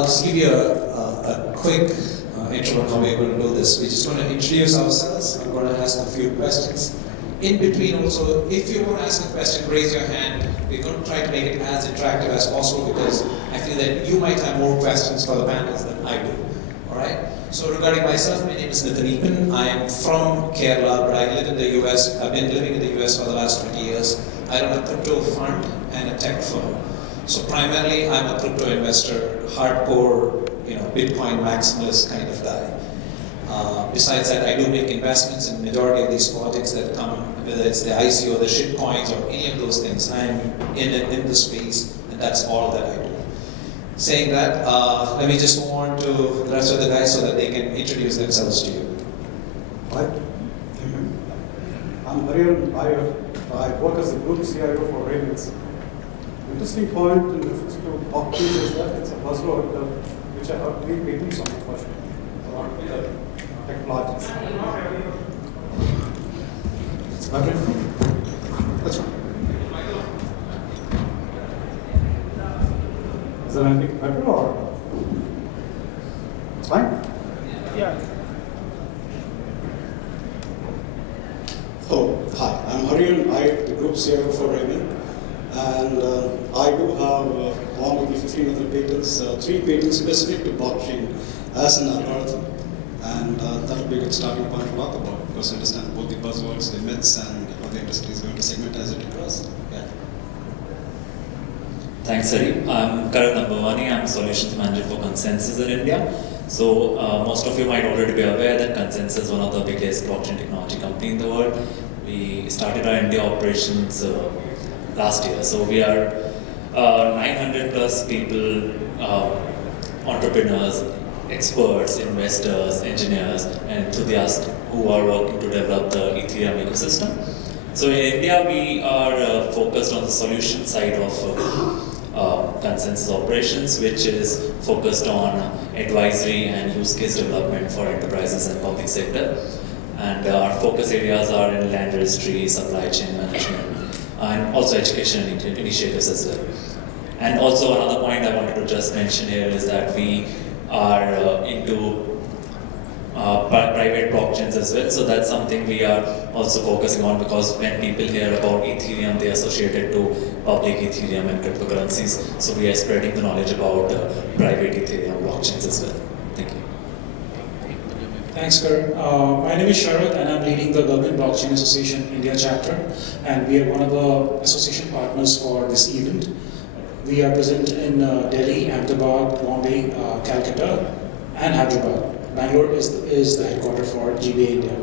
I'll just give you a quick intro on how we're going to do this. We're just going to introduce ourselves. I'm going to ask a few questions. In between also, if you want to ask a question, raise your hand. We're going to try to make it as interactive as possible because I feel that you might have more questions for the panelists than I do. Alright? So regarding myself, my name is Nitin. I am from Kerala, but I live in the US. I've been living in the US for the last 20 years. I run a crypto fund and a tech firm. So primarily, I'm a crypto investor, hardcore, Bitcoin maximalist kind of guy. Besides that, I do make investments in majority of these projects that come, whether it's the ICO, the shit coins, or any of those things. I'm in the space, and that's all that I do. Saying that, let me just move on to the rest of the guys so that they can introduce themselves to you. Hi, I'm Hariharan. I work as a group CIO for Ravens. Interesting point in reference to blockchain is that it's a buzzword which I have three patents on, unfortunately. Technologies. It's better. That's fine. Is there anything better or? It's fine? Yeah. Hello, hi. I'm Hariharan. I'm the group CIO for Raven. And I do have, along with the 15 other patents, 3 patents specific to blockchain as an algorithm. And that will be a good starting point to talk about, because I understand both the buzzwords, the myths, and how the industry is going to segment as it grows. Yeah. Thanks, Hari. I'm Karan Nambavani. I'm Solutions Manager for Consensus in India. So most of you might already be aware that Consensus is one of the biggest blockchain technology company in the world. We started our India operations last year. So we are 900 plus people, entrepreneurs, experts, investors, engineers, and enthusiasts who are working to develop the Ethereum ecosystem. So in India, we are focused on the solution side of Consensus operations, which is focused on advisory and use case development for enterprises and public sector. And our focus areas are in land registry, supply chain management, and also education initiatives as well. And also another point I wanted to just mention here is that we are into private blockchains as well. So that's something we are also focusing on, because when people hear about Ethereum, they associate it to public Ethereum and cryptocurrencies. So we are spreading the knowledge about private Ethereum blockchains as well. Thank you. Thanks, Karan. My name is Sharad, and I'm leading the Government Blockchain Association India chapter, and we are one of the association partners for this event. We are present in Delhi, Ahmedabad, Bombay, Calcutta, and Hyderabad. Bangalore is the headquarters for GBA India.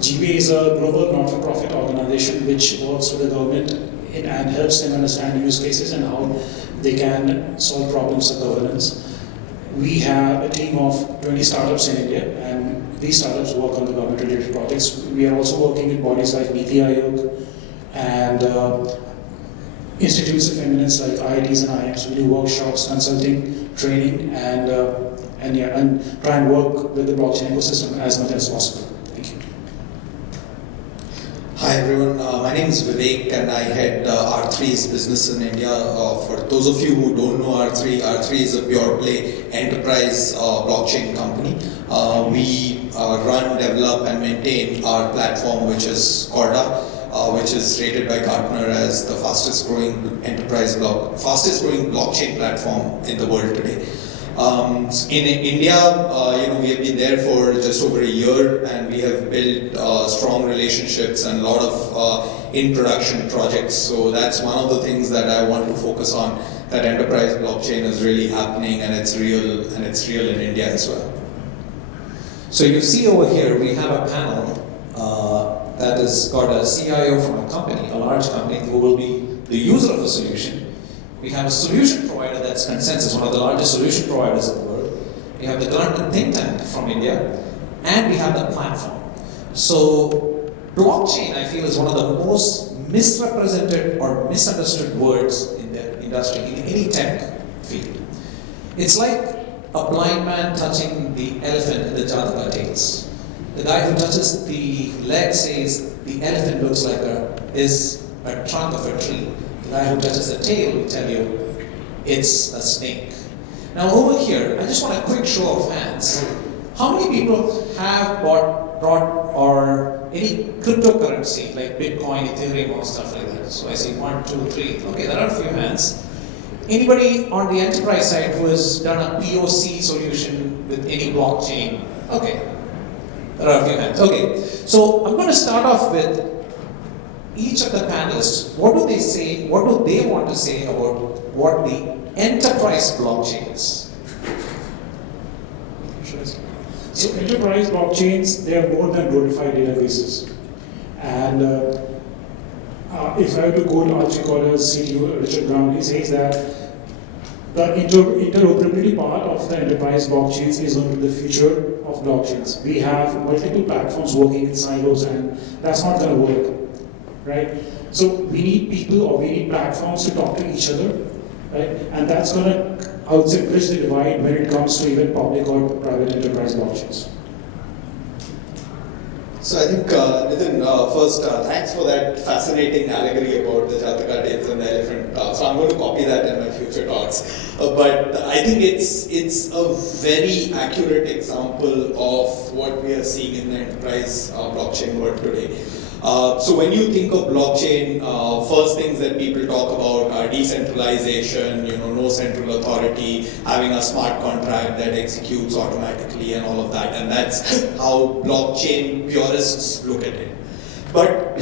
GBA is a global not-for-profit organization which works with the government and helps them understand use cases and how they can solve problems of governance. We have a team of 20 startups in India, and these startups work on the government-related projects. We are also working with bodies like Niti Aayog and institutes of eminence like IITs and IIMs. We do workshops, consulting, training, and try and work with the blockchain ecosystem as much as possible. Thank you. Hi everyone, my name is Vivek and I head R3's business in India. For those of you who don't know R3 is a pure play enterprise blockchain company. We run, develop and maintain our platform, which is Corda, which is rated by Gartner as the fastest growing blockchain platform in the world today. In India, we have been there for just over a year, and we have built strong relationships and a lot of in-production projects. So that's one of the things that I want to focus on. That enterprise blockchain is really happening, and it's real in India as well. So you see over here, we have a panel that has got a CIO from a company, a large company, who will be the user of the solution. We have a solution provider that's Consensus, one of the largest solution providers in the world. We have the London think tank from India, and we have the platform. So blockchain, I feel, is one of the most misrepresented or misunderstood words in the industry, in any tech field. It's like a blind man touching the elephant in the Jataka tales. The guy who touches the leg says the elephant looks like is a trunk of a tree. The guy who touches the tail will tell you it's a snake. Now over here, I just want a quick show of hands. How many people have bought or any cryptocurrency like Bitcoin, Ethereum, or stuff like that? So I see 1, 2, 3. Okay, there are a few hands. Anybody on the enterprise side who has done a POC solution with any blockchain? Okay, there are a few hands. Okay, so I'm going to start off with each of the panelists. What do they say? What do they want to say about what the enterprise blockchain is? So enterprise blockchains, they are more than glorified databases. And if I were to go to Archie's CTO, Richard Brown, he says that the interoperability part of the enterprise blockchains is going to be the future of blockchains. We have multiple platforms working in silos, and that's not going to work, right? So we need people, or we need platforms to talk to each other, right? And that's going to, I would say, bridge the divide when it comes to even public or private enterprise blockchains. So I think, Nitin, first, thanks for that fascinating allegory about the Jataka tails and the elephant. So I'm going to copy that in my future talks. But I think it's a very accurate example of what we are seeing in the enterprise blockchain world today. So when you think of blockchain, first things that people talk about are decentralization, no central authority, having a smart contract that executes automatically and all of that. And that's how blockchain purists look at it. But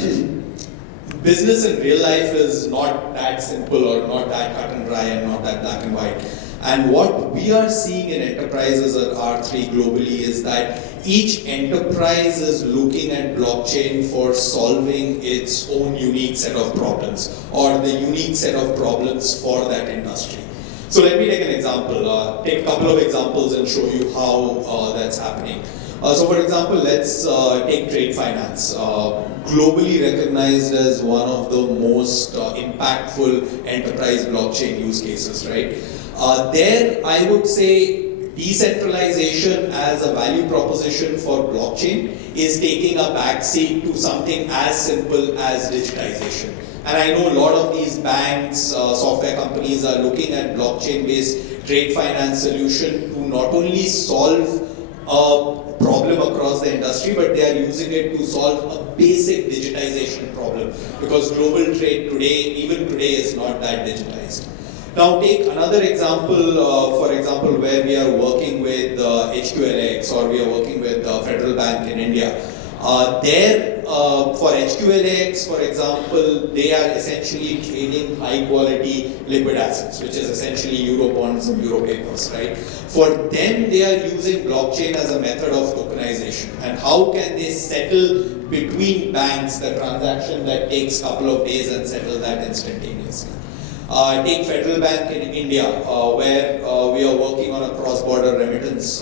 business in real life is not that simple or not that cut and dry and not that black and white. And what we are seeing in enterprises at R3 globally is that each enterprise is looking at blockchain for solving its own unique set of problems or the unique set of problems for that industry. So let me take an example, take a couple of examples and show you how that's happening. So for example, let's take trade finance. Globally recognized as one of the most impactful enterprise blockchain use cases, right? There, I would say decentralization as a value proposition for blockchain is taking a backseat to something as simple as digitization. And I know a lot of these banks, software companies are looking at blockchain-based trade finance solution to not only solve a problem across the industry, but they are using it to solve a basic digitization problem because global trade today, even today, is not that digitized. Now take another example, for example, where we are working with HQLX or we are working with Federal Bank in India. For HQLX, for example, they are essentially trading high quality liquid assets, which is essentially Euro bonds and Euro papers, right? For them, they are using blockchain as a method of tokenization. And how can they settle between banks the transaction that takes a couple of days and settle that instantaneously? Take Federal Bank in India, where we are working on a cross-border remittance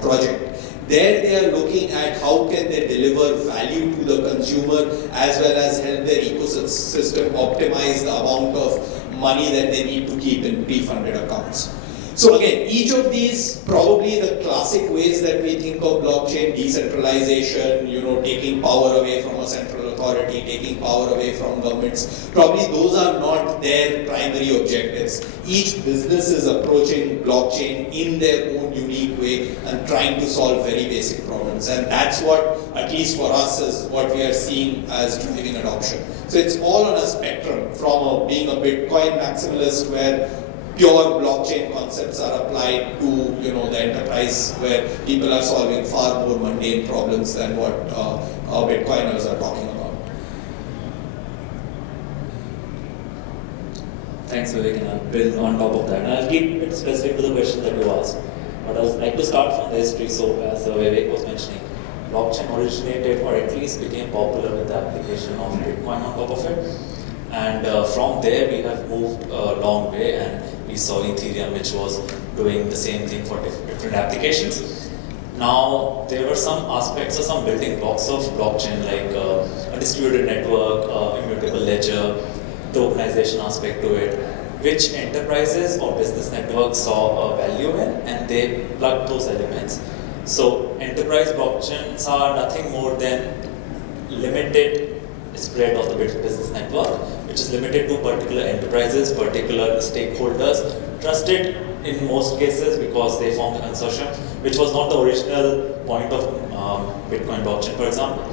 project. There they are looking at how can they deliver value to the consumer as well as help their ecosystem optimize the amount of money that they need to keep in pre-funded accounts. So again, each of these, probably the classic ways that we think of blockchain, decentralization, taking power away from a central authority, taking power away from governments, probably those are not their primary objectives. Each business is approaching blockchain in their own unique way and trying to solve very basic problems. And that's what, at least for us, is what we are seeing as driving adoption. So it's all on a spectrum from being a Bitcoin maximalist where pure blockchain concepts are applied to the enterprise where people are solving far more mundane problems than what Bitcoiners are talking about. Thanks, Vivek, and I'll build on top of that. And I'll keep it specific to the question that you asked. But I would like to start from the history. So, as Vivek was mentioning, blockchain originated or at least became popular with the application of Bitcoin on top of it. And from there, we have moved a long way, and we saw Ethereum, which was doing the same thing for different applications. Now, there were some aspects or some building blocks of blockchain, like a distributed network, immutable ledger, tokenization aspect to it, which enterprises or business networks saw a value in, and they plugged those elements. So, enterprise blockchains are nothing more than limited spread of the business network, which is limited to particular enterprises, particular stakeholders, trusted in most cases because they formed a consortium, which was not the original point of Bitcoin blockchain, for example.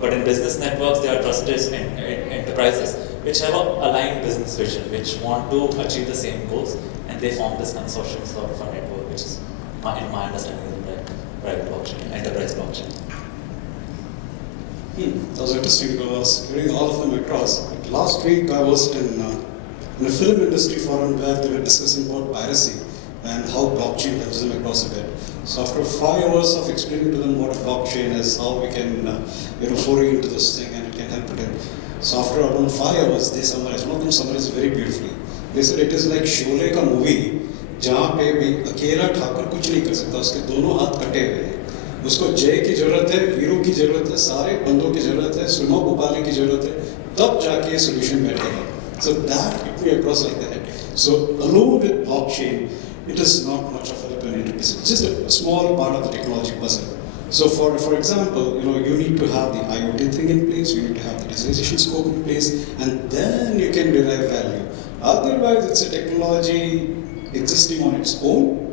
But in business networks, they are trusted enterprises which have an aligned business vision, which want to achieve the same goals, and they form this consortium sort of a network, which is, in my understanding, is the private blockchain, enterprise blockchain. That was interesting because hearing all of them across. Last week I was in a film industry forum where they were discussing about piracy and how blockchain helps them across a bit. So after 5 hours of explaining to them what a blockchain is, how we can foray into this thing and it can help them. So after around 5 hours, they summarized. One of them summarized very beautifully. They said it is like Sholay का movie, जहाँ पे भी अकेला ठाकुर कुछ नहीं कर सकता, उसके दोनों हाथ कटे हुए हैं. उसको जय की जरूरत है, हीरो की जरूरत है, सारे बंदों की जरूरत है, सुनो उपाले की जरूरत है, तब जाके ये solution बैठेगा. So that hit me across like that. So along with blockchain, it is not much of a help in enterprise. It's just a small part of the technology puzzle. So for example, you need to have the IoT thing in place, you need to have the digitalization scope in place, and then you can derive value. Otherwise, it's a technology existing on its own.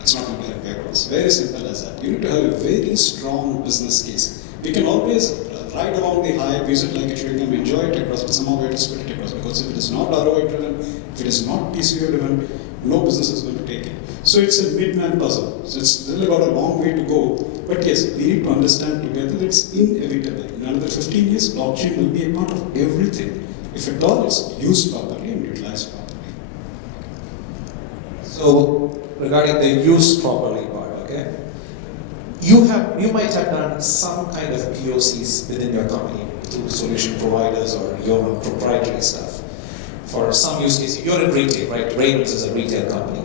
It's not going to help you across. Very simple as that. You need to have a very strong business case. We can always ride along the hype, use it like a chewing gum, enjoy it across, but somehow we have to split it across. Because if it is not ROI driven, if it is not TCO driven, no business is going to take it. So it's a mid-man puzzle. So it's really got a long way to go. But yes, we need to understand together that it's inevitable. In another 15 years, blockchain will be a part of everything. If at all, it's used properly and utilized properly. So regarding the use properly part, okay? You might have done some kind of POCs within your company through solution providers or your own proprietary stuff. For some use cases, you're in retail, right? Raymond's is a retail company.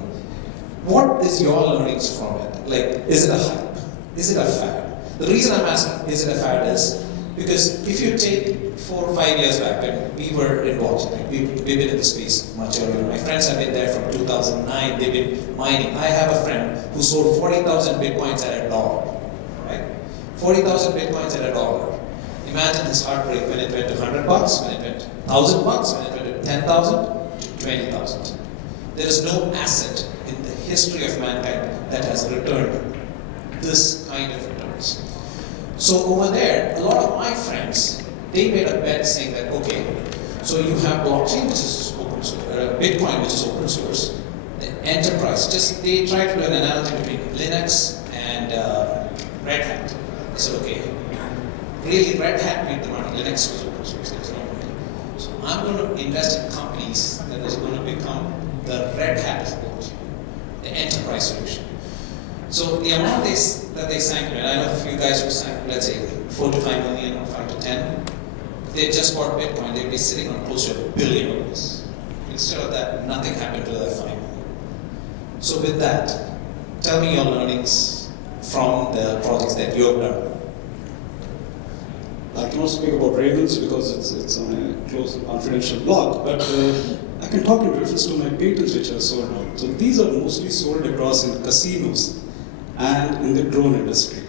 What is your learnings from it? Like, is it a hype? Is it a fad? The reason I'm asking, is it a fad, is because if you take 4 or 5 years back when we were in blockchain, we've been in the space much earlier. My friends have been there from 2009. They've been mining. I have a friend who sold 40,000 bitcoins at $1, right? 40,000 bitcoins at $1. Imagine his heartbreak when it went to $100, when it went to $1,000, when it went to 10,000, to 20,000. There is no asset in the history of mankind that has returned this kind of returns. So over there, a lot of my friends, they made a bet saying that, okay, so you have blockchain, which is open source, Bitcoin, which is open source, the enterprise, they tried to do an analogy between Linux and Red Hat. They said, okay, really Red Hat made the money, Linux was open source, there was no money. So I'm going to invest in companies that is going to become the Red Hat of blockchain, the enterprise solution. So the amount that they sank, and I know a few guys who sank, let's say 4 to 5 million or 5 to 10, if they just bought Bitcoin, they'd be sitting on close to $1 billion. Instead of that, nothing happened to their 5 million. So with that, tell me your learnings from the projects that you have done. I cannot speak about Ravens because it's on a close and confidential blog, but I can talk in reference to my patents which are sold out. So these are mostly sold across in casinos and in the drone industry.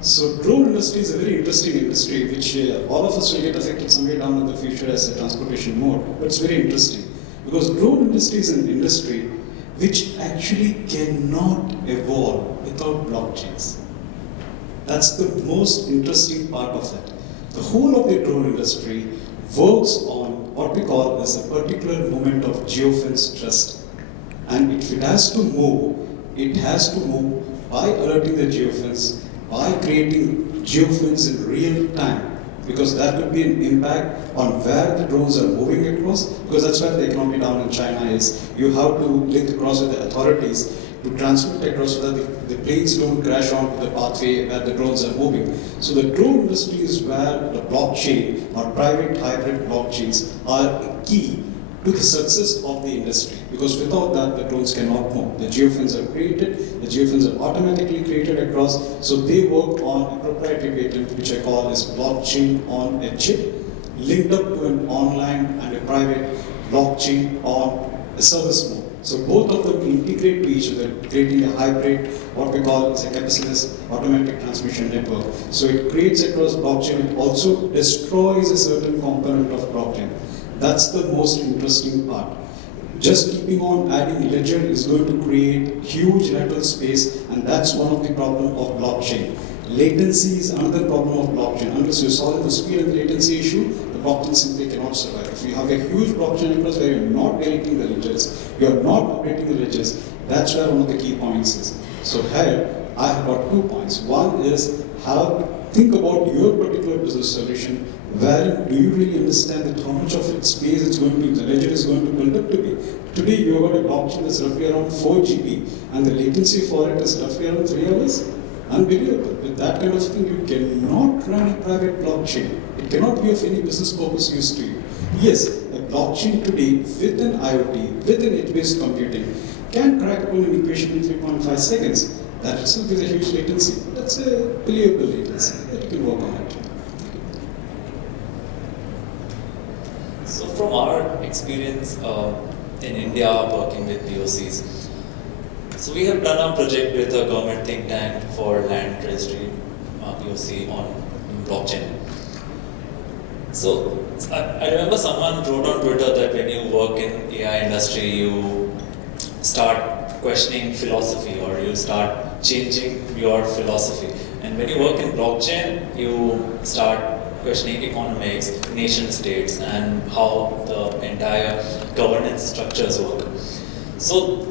So drone industry is a very interesting industry which all of us will get affected somewhere down in the future as a transportation mode, but it's very interesting because drone industry is an industry which actually cannot evolve without blockchains. That's the most interesting part of it. The whole of the drone industry works on what we call as a particular moment of geofence trust. And if it has to move, it has to move by alerting the geofence, by creating geofence in real time, because that could be an impact on where the drones are moving across, because that's where the economy down in China is. You have to link across with the authorities to transmit across so that the planes don't crash onto the pathway where the drones are moving. So the drone industry is where the blockchain or private hybrid blockchains are key to the success of the industry, because without that the drones cannot move. The geofence are created, the geofence are automatically created across, so they work on a proprietary patent which I call as blockchain on a chip, linked up to an online and a private blockchain on a service mode. So both of them integrate to each other, creating a hybrid, what we call as a capacitance automatic transmission network. So it creates across blockchain, it also destroys a certain component of blockchain. That's the most interesting part. Just keeping on adding ledger is going to create huge lateral space, and that's one of the problems of blockchain. Latency is another problem of blockchain. Unless you solve the speed and the latency issue, the blockchain simply cannot survive. If you have a huge blockchain network where you're not deleting the ledgers, you're not updating the ledgers, that's where one of the key points is. So here, I have got 2 points. One is think about your particular business solution. Where do you really understand that how much of its space it's going to, the ledger is going to build up to be? Today, you've got a blockchain that's roughly around 4 GB, and the latency for it is roughly around 3 hours. Unbelievable. With that kind of thing, you cannot run a private blockchain. It cannot be of any business purpose use to you. Yes, a blockchain today with an IoT, with an edge-based computing, can crack upon an equation in 3.5 seconds. That itself is a huge latency. That's a believable latency that you can work on it. So from our experience in India working with POCs, so we have done a project with a government think tank for land registry POC on blockchain. So I remember someone wrote on Twitter that when you work in AI industry, you start questioning philosophy or you start changing your philosophy. And when you work in blockchain, you start questioning economics, nation states, and how the entire governance structures work. So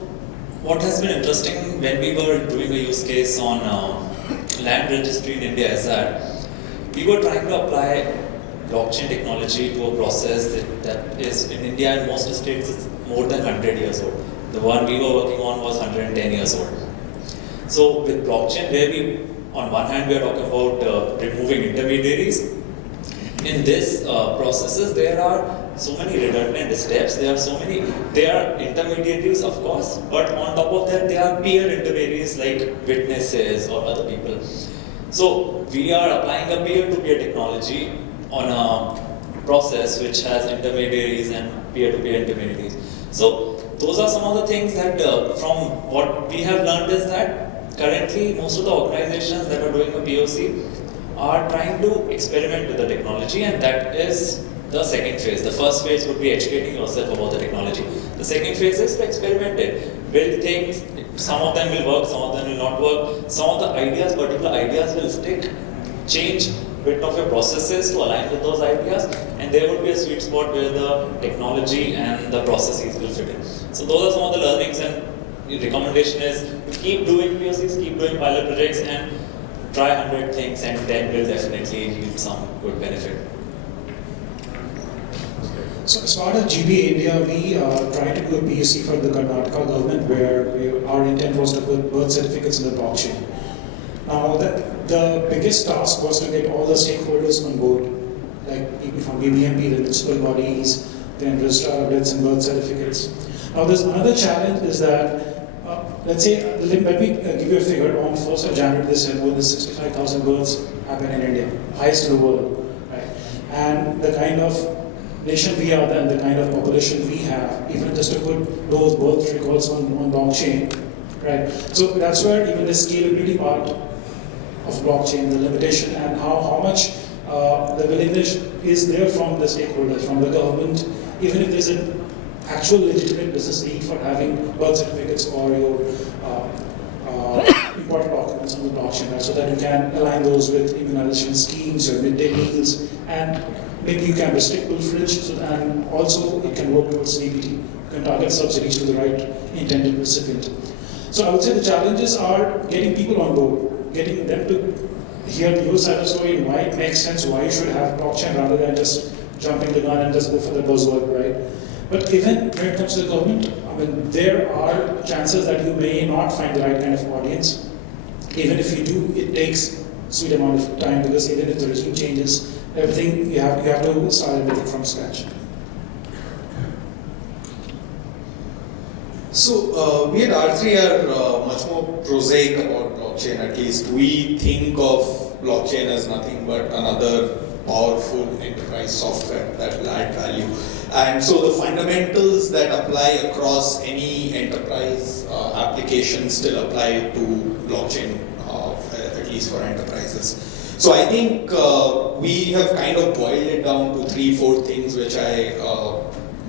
what has been interesting when we were doing a use case on land registry in India is that we were trying to apply blockchain technology to a process that is in India in most states is more than 100 years old. The one we were working on was 110 years old. So with blockchain, where on one hand we are talking about removing intermediaries. In this processes, there are so many redundant steps. There are intermediaries, of course, but on top of that, there are peer intermediaries like witnesses or other people. So we are applying a peer-to-peer technology on a process which has intermediaries and peer-to-peer intermediaries. So those are some of the things that from what we have learned is that currently most of the organizations that are doing a POC are trying to experiment with the technology, and that is the second phase. The first phase would be educating yourself about the technology. The second phase is to experiment it. Build things, some of them will work, some of them will not work. Some of the particular ideas will stick. Change bit of your processes to align with those ideas, and there would be a sweet spot where the technology and the processes will fit in. So those are some of the learnings, and the recommendation is to keep doing POCs, keep doing pilot projects, and try 100 things, and then will definitely yield some good benefit. So as part of GB India, we tried to do a POC for the Karnataka government where our intent was to put birth certificates in the blockchain. Now the biggest task was to get all the stakeholders on board, like people from BBMP, the municipal bodies, then registrar of deaths and birth certificates. Now there's another challenge is that let's say, let me give you a figure. On 1st of January this year, more than 65,000 births happen in India, highest in the world, right? And the kind of nation we are and the kind of population we have, even just to put those birth records on blockchain, right? So that's where even the scalability part of blockchain, the limitation, and how much the willingness is there from the stakeholders, from the government, even if there's an actual legitimate business need for having birth certificates or your important documents on the blockchain, right? So that you can align those with immunization schemes or midday meals, and maybe you can restrict pilferage, and also it can work towards CBT. You can target subsidies to the right intended recipient. So I would say the challenges are getting people on board, getting them to hear your side of the story and why it makes sense, why you should have blockchain rather than just jumping the gun and just go for the buzzword, right? But even when it comes to the government, I mean, there are chances that you may not find the right kind of audience. Even if you do, it takes a sweet amount of time, because even if the regime changes, everything you have to start everything from scratch. So we at R3 are much more prosaic about blockchain. At least we think of blockchain as nothing but another powerful enterprise software that will add value. And so the fundamentals that apply across any enterprise application still apply to blockchain, at least for enterprises. So I think we have kind of boiled it down to 3-4 things which I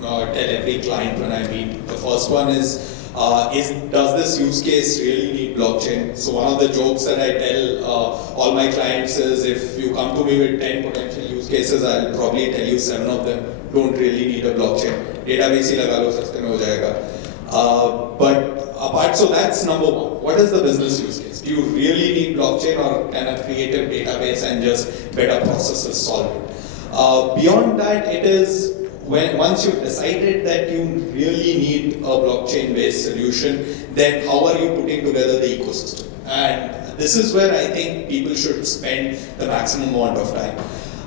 tell every client when I meet. The first one is does this use case really need blockchain? So one of the jokes that I tell all my clients is, if you come to me with 10 potential use cases, I'll probably tell you 7 of them don't really need a blockchain. Database ही लगा लो, सस्ते में हो जाएगा. But apart, so that's number one. What is the business use case? Do you really need blockchain, or can a creative database and just better processes solve it? Beyond that, it is once you've decided that you really need a blockchain-based solution, then how are you putting together the ecosystem? And this is where I think people should spend the maximum amount of time.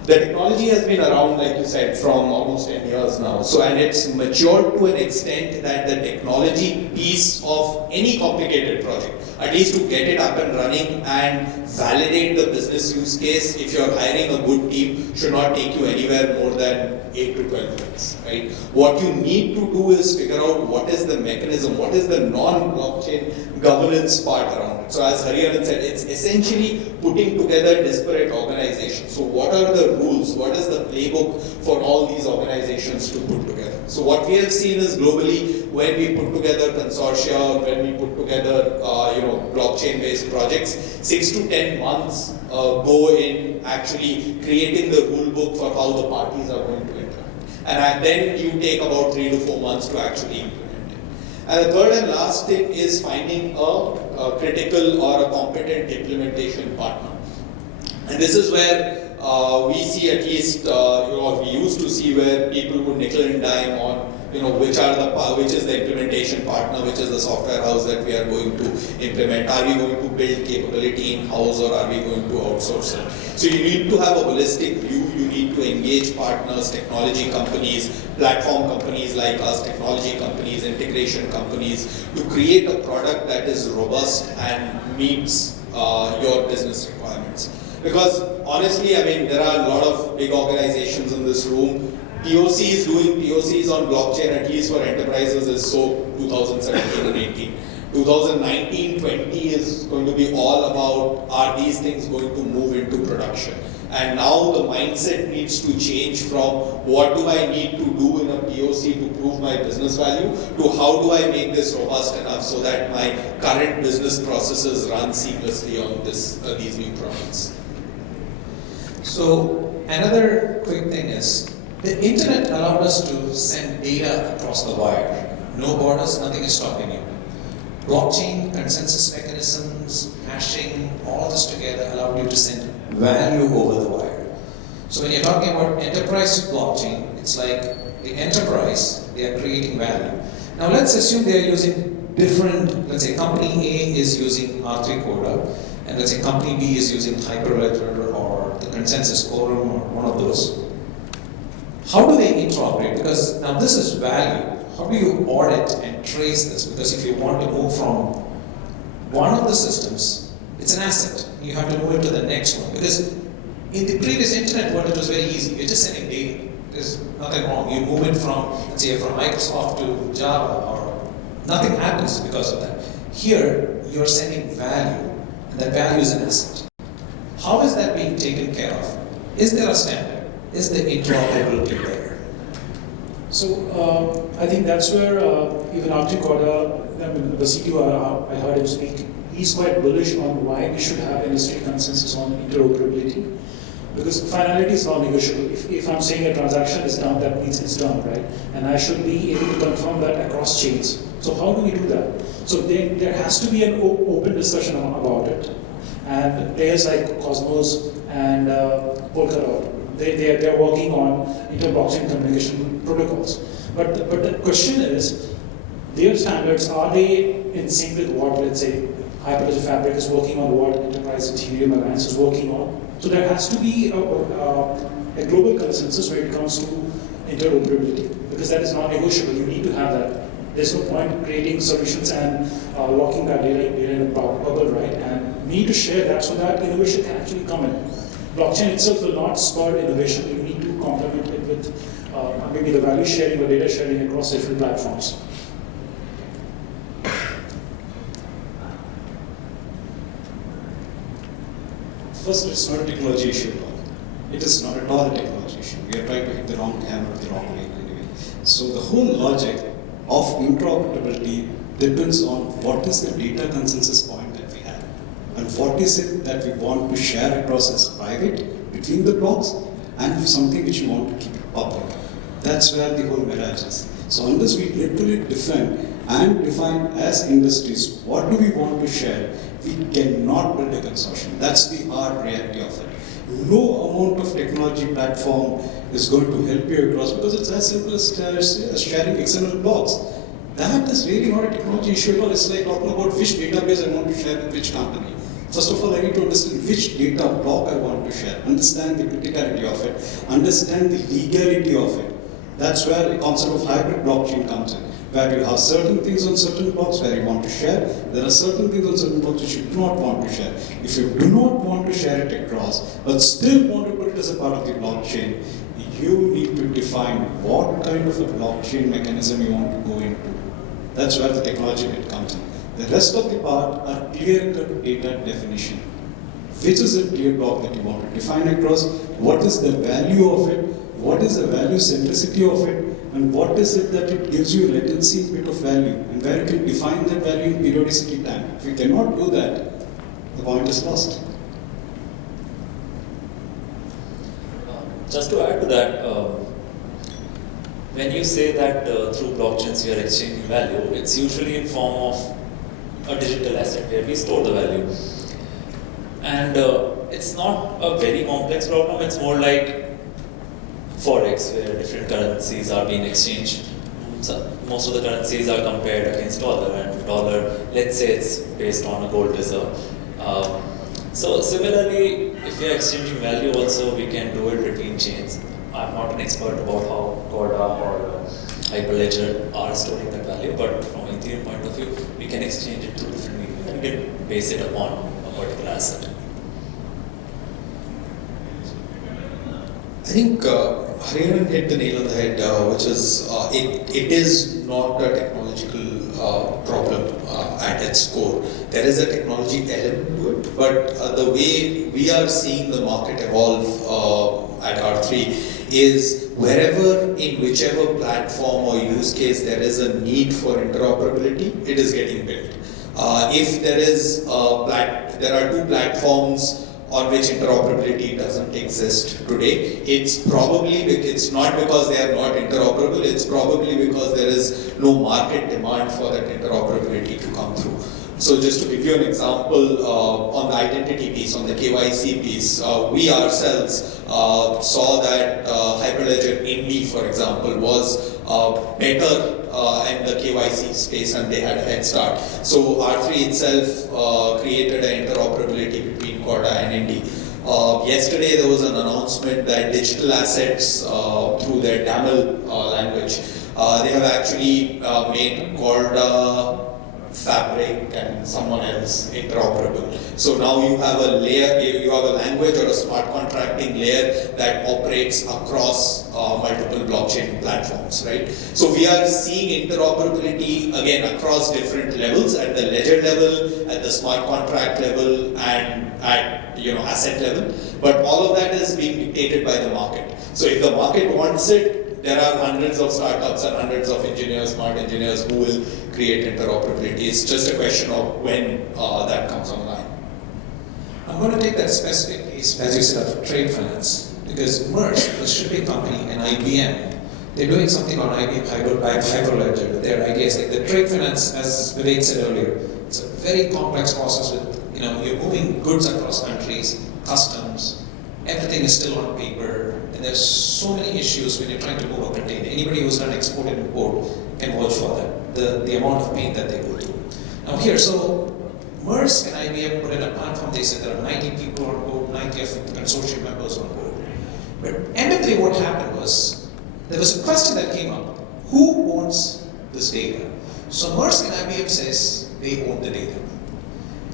The technology has been around, like you said, from almost 10 years now. So, and it's matured to an extent that the technology piece of any complicated project, at least to get it up and running and validate the business use case, if you're hiring a good team, should not take you anywhere more than 8 to 12 months, right? What you need to do is figure out what is the mechanism, what is the non-blockchain governance part around it. So as Hariharan said, it's essentially putting together disparate organizations. So what are the rules? What is the playbook for all these organizations to put together? So what we have seen is globally, when we put together consortia, when we put together blockchain-based projects, 6 to 10 months go in actually creating the rule book for how the parties are going to interact. And then you take about 3 to 4 months to actually implement it. And the third and last thing is finding a critical or a competent implementation partner. And this is where we see, at least, or we used to see, where people would nickel and dime on, which is the implementation partner, which is the software house that we are going to implement. Are we going to build capability in-house, or are we going to outsource it? So you need to have a holistic view. You need to engage partners, technology companies, platform companies like us, technology companies, integration companies, to create a product that is robust and meets your business requirements. Because honestly, I mean, there are a lot of big organizations in this room. POCs, doing POCs on blockchain, at least for enterprises, is so 2017 and 18. 2019-20 is going to be all about, are these things going to move into production? And now the mindset needs to change from what do I need to do in a POC to prove my business value, to how do I make this robust enough so that my current business processes run seamlessly on these new products. So another quick thing is, the internet allowed us to send data across the wire. No borders, nothing is stopping you. Blockchain, consensus mechanisms, hashing, all this together allowed you to send value over the wire. So when you're talking about enterprise blockchain, it's like the enterprise, they are creating value. Now let's assume they are using different, let's say company A is using R3 Coda, and let's say company B is using Hyperledger or the consensus quorum or one of those. How do they interoperate? Because now this is value. How do you audit and trace this? Because if you want to move from one of the systems, it's an asset. You have to move it to the next one. Because in the previous internet world, it was very easy. You're just sending data. There's nothing wrong. You move it from, let's say, from Microsoft to Java, or nothing happens because of that. Here, you're sending value, and that value is an asset. How is that being taken care of? Is there a standard? Is the interoperability there? So I think that's where even Archie Koda, the CTO, I heard him speak, he's quite bullish on why we should have industry consensus on interoperability. Because finality is non-negotiable. If I'm saying a transaction is done, that means it's done, right? And I should be able to confirm that across chains. So how do we do that? So there has to be an open discussion about it. And players like Cosmos and Polkadot, they're working on inter-blockchain communication protocols. But the question is, their standards, are they in sync with what, let's say, Hyperledger Fabric is working on, what Enterprise Ethereum Alliance is working on? So there has to be a global consensus when it comes to interoperability, because that is non-negotiable. You need to have that. There's no point creating solutions and locking that data in a bubble, right? And we need to share that so that innovation can actually come in. Blockchain itself will not spur innovation. You need to complement it with maybe the value sharing or data sharing across different platforms. First, it's not a technology issue at all. It is not at all a technology issue. We are trying to hit the wrong hammer with the wrong nail anyway. So the whole logic of interoperability depends on what is the data consensus point that we have, and what is it that we want to share across as private between the blocks, and something which we want to keep it public. That's where the whole mirage is. So unless we literally define as industries what do we want to share, we cannot build a consortium. That's the hard reality of it. No amount of technology platform is going to help you across, because it's as simple as sharing XML blocks. That is really not a technology issue at all. It's like talking about which database I want to share with which company. First of all, I need to understand which data block I want to share, understand the criticality of it, understand the legality of it. That's where the concept of hybrid blockchain comes in, where you have certain things on certain blocks where you want to share. There are certain things on certain blocks which you do not want to share. If you do not want to share it across, but still want to put it as a part of the blockchain, you need to define what kind of a blockchain mechanism you want to go into. That's where the technology bit comes in. The rest of the part are clear-cut data definition. Which is the clear block that you want to define across? What is the value of it? What is the value centricity of it? And what is it that it gives you latency bit of value? And where you can define that value in periodicity time. If you cannot do that, the point is lost. Just to add to that, when you say that through blockchains we are exchanging value, it's usually in form of a digital asset where we store the value. And it's not a very complex problem, it's more like Forex, where different currencies are being exchanged. So most of the currencies are compared against dollar, and dollar, let's say it's based on a gold reserve. So similarly, if we are exchanging value also, we can do it between chains. I'm not an expert about how Corda or Hyperledger are storing that value, but from an Ethereum point of view, we can exchange it through different mediums and we can base it upon a particular asset. I think Hariharan hit the nail on the head, which is it is not a technological problem at its core. There is a technology element to it, but the way we are seeing the market evolve at R3 is wherever, in whichever platform or use case there is a need for interoperability, it is getting built. If there is there are two platforms on which interoperability doesn't exist today, it's not because they are not interoperable, it's probably because there is no market demand for that interoperability to come through. So just to give you an example, on the identity piece, on the KYC piece, we ourselves saw that Hyperledger Indy, for example, was better in the KYC space and they had a head start. So R3 itself created an interoperability between Corda and Indy. Yesterday there was an announcement that digital assets through their Tamil language, they have actually made Corda, Fabric and someone else interoperable. So now you have a layer, you have a language or a smart contracting layer that operates across multiple blockchain platforms, right? So we are seeing interoperability again across different levels, at the ledger level, at the smart contract level, and at asset level. But all of that is being dictated by the market. So if the market wants it, there are hundreds of startups and hundreds of engineers, smart engineers who will create interoperability. It's just a question of when that comes online. I'm going to take that specific case, as you said, of trade finance, because Merz, the shipping company, and IBM, they're doing something on IBM Hyperledger, but their idea is like the trade finance, as Vivek said earlier, it's a very complex process with, you're moving goods across countries, customs, everything is still on paper, and there's so many issues when you're trying to move a container. Anybody who's done export and import can vouch for that, the amount of pain that they go through. Now here, so Merz and IBM put in a platform, they said there are 90 people on board, 90 of the consortium members on board. But end of the day, what happened was, there was a question that came up, who owns this data? So Merz and IBM says they own the data.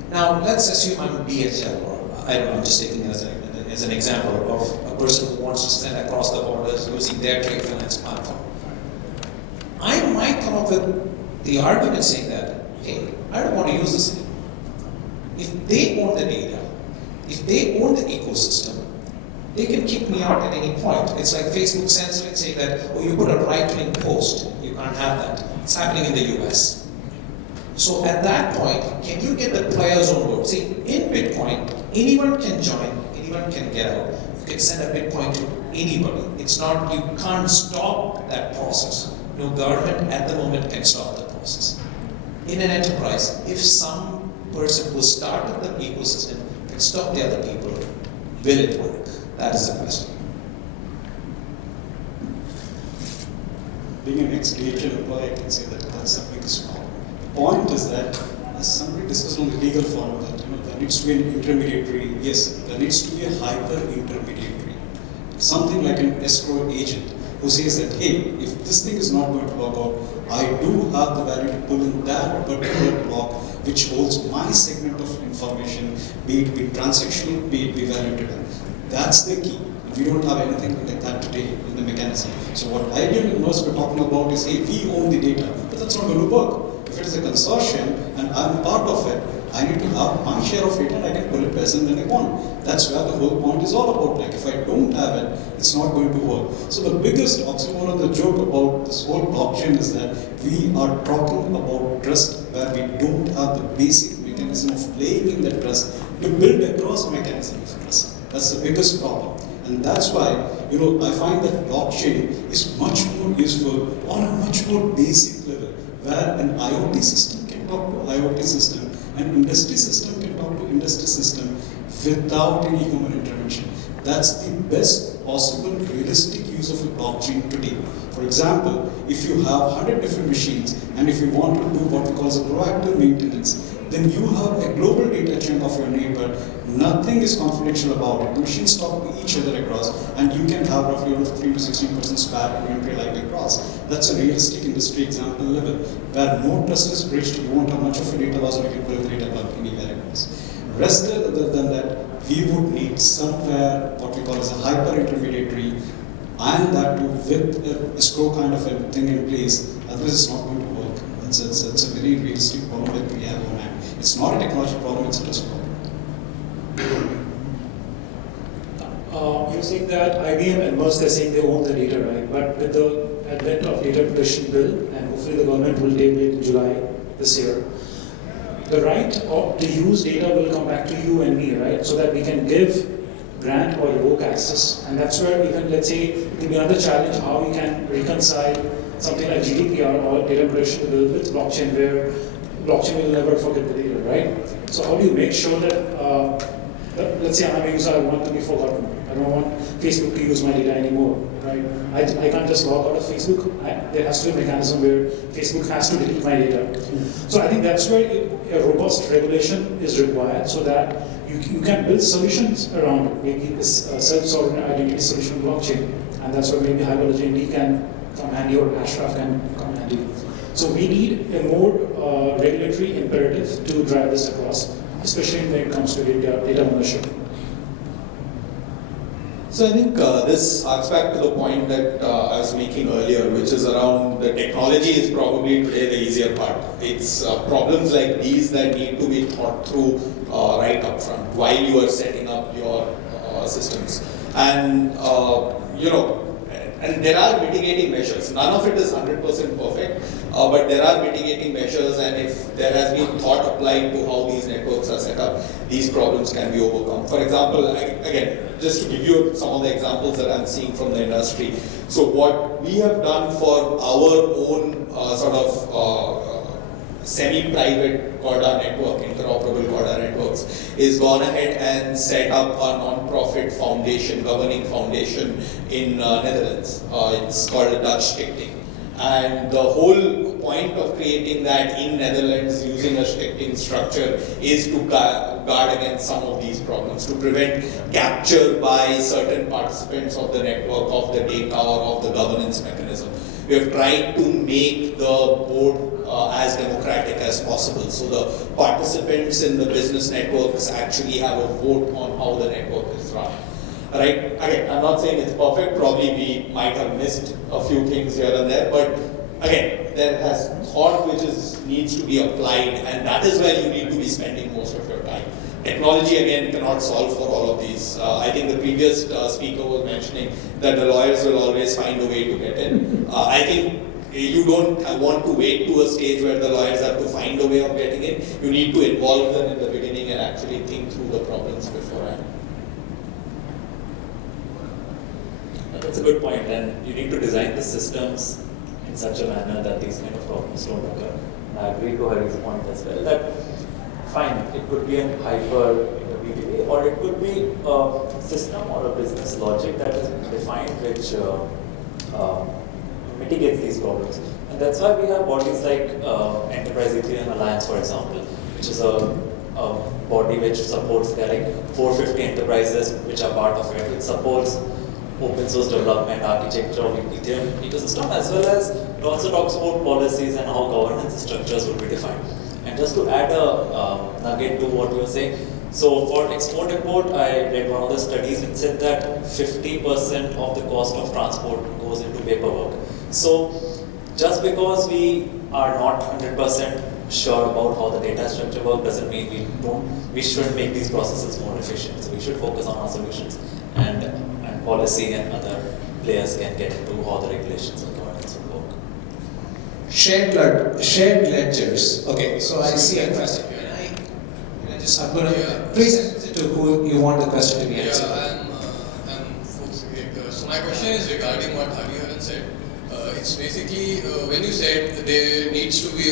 Now let's assume I'm DHL, or I don't know, I'm just taking it as an example of a person who wants to send across the borders using their trade finance platform. I might come up with the argument saying that, hey, I don't want to use this anymore. If they own the data, if they own the ecosystem, they can kick me out at any point. It's like Facebook censoring, saying that, oh, you put a right-wing post, you can't have that. It's happening in the US. So at that point, can you get the players on board? See, in Bitcoin, anyone can join, anyone can get out. You can send a Bitcoin to anybody. It's not, you can't stop that process. No government at the moment can stop the process. In an enterprise, if some person who started the ecosystem can stop the other people, will it work? That is the question. Being an ex-DHL employee, I can say that that's the biggest problem. The point is that, as somebody discussed on the legal forum, that there needs to be an intermediary. Yes, there needs to be a hyper-intermediary. Something like an escrow agent who says that, hey, if this thing is not going to work out, I do have the value to pull in that particular block which holds my segment of information, be it be transactional, be it be value driven. That's the key. We don't have anything like that today in the mechanism. So what ideal investors we're talking about is, hey, we own the data, but that's not going to work. If it is a consortium and I'm part of it, I need to have my share of data and I can pull it as and when I want. That's where the whole point is all about. Like if I don't have it, it's not going to work. So the biggest oxymoron, the joke about this whole blockchain is that we are talking about trust where we don't have the basic mechanism of playing in that trust to build across a mechanism of trust. That's the biggest problem. And that's why, I find that blockchain is much more useful on a much more basic level, where an IoT system can talk to IoT system, an industry system can talk to industry system without any human intervention. That's the best possible realistic use of a blockchain today. For example, if you have 100 different machines and if you want to do what we call as a proactive maintenance, then you have a global data chunk of your neighbor. Nothing is confidential about it. Machines talk to each other across, and you can have roughly 15 to 16% spare inventory life across. That's a realistic industry example level, where no trust is breached, you won't have much of a data loss, or you can pull the data plug anywhere else. Rest other than that, we would need somewhere what we call as a hyper intermediary, and that too with a escrow kind of a thing in place. Otherwise, it's not going to work. It's a very realistic problem that we have on hand. It's not a technology problem, it's a trust problem. You're saying that IBM and Musk are saying they own the data, right? But with the advent of data protection bill, and hopefully the government will table it in July this year, the right to use data will come back to you and me, right? So that we can grant or revoke access. And that's where even, let's say, it will be another challenge how we can reconcile something like GDPR or data protection bill with blockchain, where blockchain will never forget the data, right? So how do you make sure that, let's say I'm a user, I want to be forgotten. I don't want Facebook to use my data anymore, right? I can't just log out of Facebook. There has to be a mechanism where Facebook has to delete my data. So I think that's where a robust regulation is required, so that you can build solutions around it. Maybe a self-sovereign identity solution blockchain, and that's where maybe Hyperledger ND can come handy, or Ashraf can come handy. So we need a more regulatory imperative to drive this across, especially when it comes to data ownership. So I think this harks back to the point that I was making earlier, which is around the technology is probably today the easier part. It's problems like these that need to be thought through right up front while you are setting up your systems. And and there are mitigating measures. None of it is 100% perfect, but there are mitigating measures, and if there has been thought applied to how these networks are set up, these problems can be overcome. For example, again, just to give you some of the examples that I'm seeing from the industry. So what we have done for our own semi-private Corda network, interoperable Corda networks, is gone ahead and set up a non-profit foundation, governing foundation in Netherlands. It's called a Dutch ticketing. And the whole point of creating that in Netherlands using a ticketing structure is to guard against some of these problems, to prevent capture by certain participants of the network, of the data, or of the governance mechanism. We have tried to make the board as democratic as possible. So the participants in the business networks actually have a vote on how the network is run. Right? Again, I'm not saying it's perfect. Probably we might have missed a few things here and there, but again, there has thought which needs to be applied, and that is where you need to be spending most of your time. technology again cannot solve for all of these. I think the previous speaker was mentioning that the lawyers will always find a way to get in. I think you don't want to wait to a stage where the lawyers have to find a way of getting in. You need to involve them in the beginning and actually think through the problems beforehand. That's a good point, and you need to design the systems in such a manner that these kind of problems don't occur. And I agree to Hari's point as well that fine, it could be a hyper-intermediary, or it could be a system or a business logic that is defined which mitigates these problems. And that's why we have bodies like Enterprise Ethereum Alliance, for example, which is a body which supports, there are like 450 enterprises which are part of it. It supports open source development, architecture of Ethereum ecosystem, as well as it also talks about policies and how governance structures will be defined. And just to add a nugget to what you were saying, so for export-import, I read one of the studies which said that 50% of the cost of transport goes into paperwork. So just because we are not 100% sure about how the data structure works doesn't mean we should make these processes more efficient. So we should focus on our solutions, and policy and other players can get into how the regulations and governance will work. Shared ledgers. Okay, so I see a question here. I'm going to please to who you want the question to be answered. I'm focusing here. So my question is regarding what Hariharan said. It's basically when you said there needs to be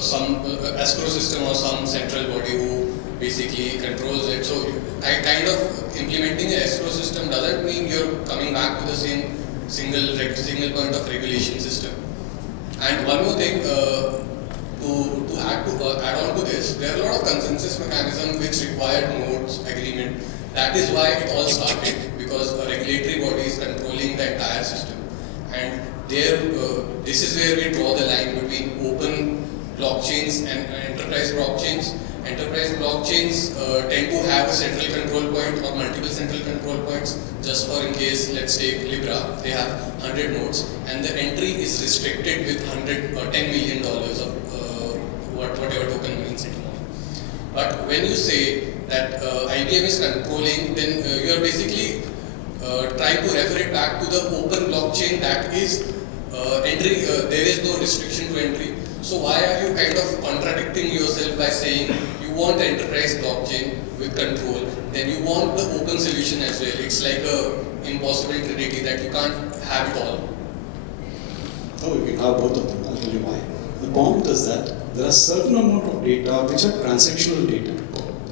some escrow system or some central body who basically controls it. So I kind of implementing an escrow system doesn't mean you're coming back to the same single point of regulation system. And one more thing, to add on to this, there are a lot of consensus mechanisms which require nodes agreement. That is why it all started, because a regulatory body is controlling the entire system. And there, this is where we draw the line between open blockchains and enterprise blockchains. Enterprise blockchains tend to have a central control point or multiple central control points. Just for in case, let's take Libra, they have 100 nodes, and the entry is restricted with $10 million of whatever token means it. But when you say that IBM is controlling, then you are basically trying to refer it back to the open blockchain that is entry. There is no restriction to entry. So why are you kind of contradicting yourself by saying you want the enterprise blockchain with control, then you want the open solution as well? It's like a impossible trinity that you can't have it all. Oh, you can have both of them. I'll tell you why. The point is that there are certain amount of data which are transactional data.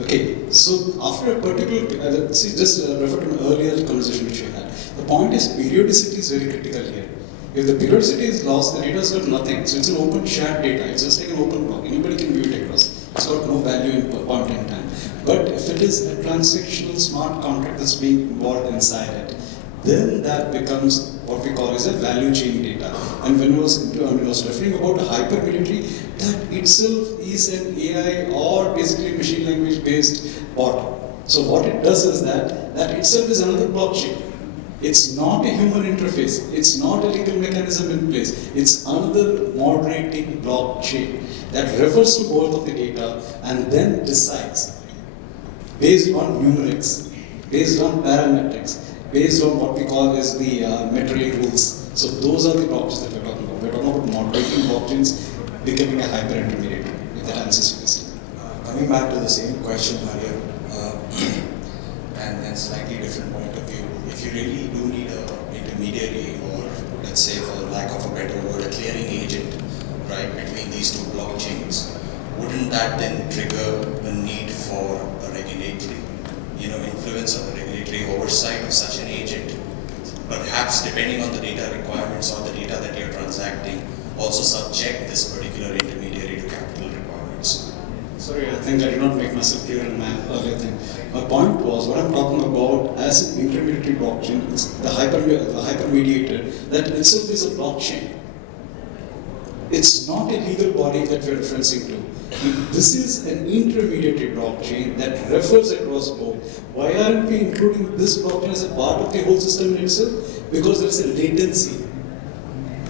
Okay, so after a particular, just refer to an earlier conversation which we had. The point is periodicity is very critical here. If the periodicity is lost, the data has got nothing. So it's an open shared data. It's just like an open block. Anybody can view it across. It's got no value in point in time. But if it is a transactional smart contract that's being involved inside it, then that becomes what we call as a value chain data. And when I was referring about a hypermilitary, that itself is an AI or basically machine language based bot. So what it does is that itself is another blockchain. It's not a human interface. It's not a legal mechanism in place. It's another moderating blockchain that refers to both of the data and then decides based on numerics, based on parametrics, based on what we call as the Metrelli rules. So those are the blockchains that we're talking about. We're talking about moderating blockchains becoming a hyper intermediary. If that answers your question. Coming back to the same question earlier, and slightly different point of view. If you really do need an intermediary, or let's say, for lack of a better word, a clearing agent, right, between these two blockchains, wouldn't that then trigger the need for a regulatory, influence of a regulatory oversight of such an agent? Perhaps depending on the data requirements or the data that you're transacting, also subject this particular intermediary to capital requirements. Sorry, I think I did not make myself clear in my earlier thing. My point was, what I'm talking about as an intermediary blockchain, it's the hypermediator, that itself is a blockchain. It's not a legal body that we're referencing to. This is an intermediary blockchain that refers across both. Why aren't we including this blockchain as a part of the whole system in itself? Because there's a latency.